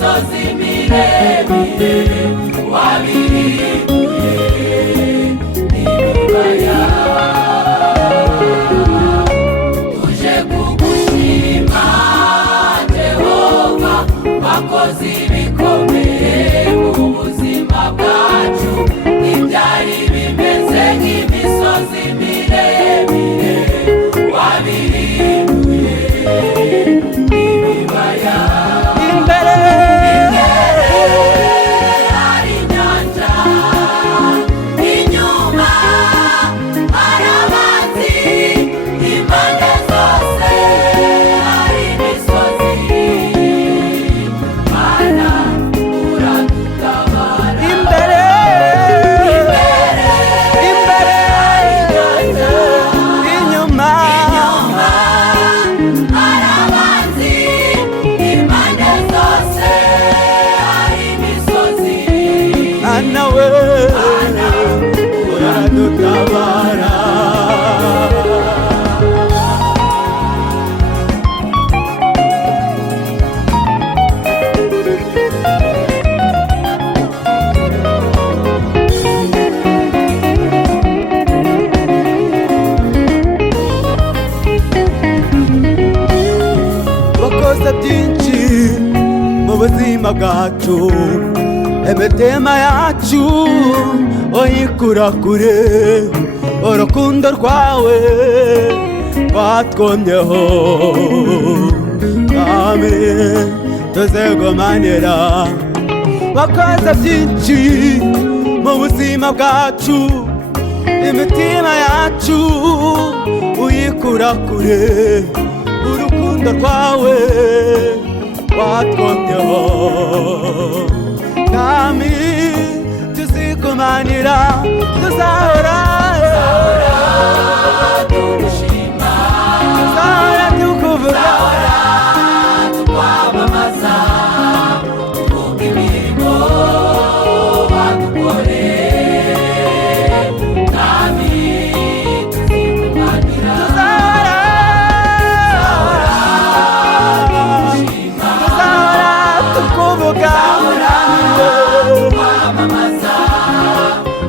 imisozi miremire wabihinduye n'ibibaya. Tuje kugushima Jehova, wakoze ibikomeye mu buzima bwacu. Ibyari bimeze nk'imisozi miremire wabihinduye n'ibibaya. Imbere hari inyanja, inyuma hari amazi, impande zose hari imisozi. Mana uradutabara. Imbere hari inyanja, inyuma hari amazi, impande zose hari imisozi. Mana we uradutabara. Wakoze byinshi mu buzima bwacu, imitima yacu uyikura kure. Urukundo rwawe rwatwomyeho, Mwami tuzegumanira. Wakoze byinshi mu buzima bwacu, imitima yacu uyikura kure. Urukundo rwawe rwatwomyeho, Mwami tuzigumanira. Tuzahora tugushima, tuzahora tukuvuga, tuzahora tukwamamaza, tuvuga imirimo wadukoreye. Mwami tuzigumanira. Tuzahora tukuvuga, tukwamamaza,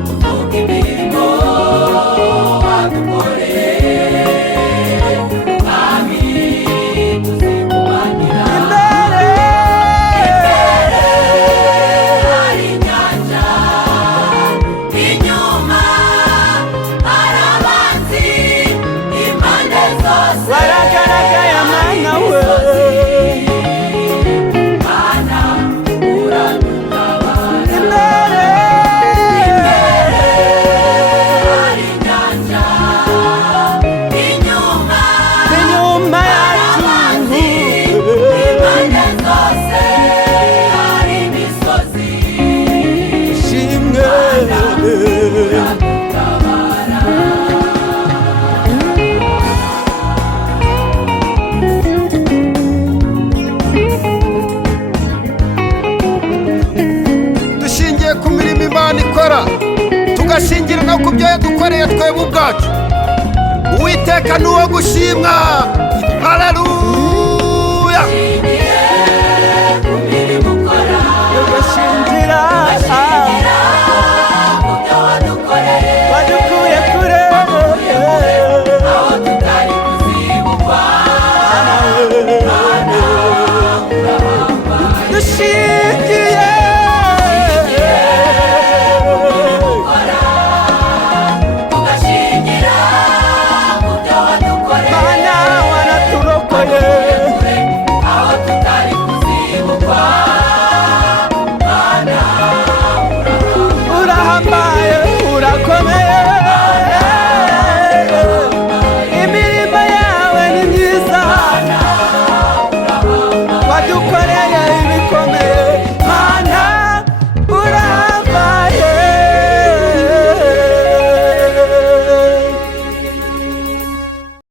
tuvuga imirimo wadukoreye. Mwami tuzigumanira. Imbere hari inyanja, inyuma hari amazi, impande zose waragaragaye Mana we. Dushingiye ku mirimo Imana ikora, tugashingira no ku byo yadukoreye twebwe ubwacu. Uwiteka ni uwo gushimwa. Haleluya.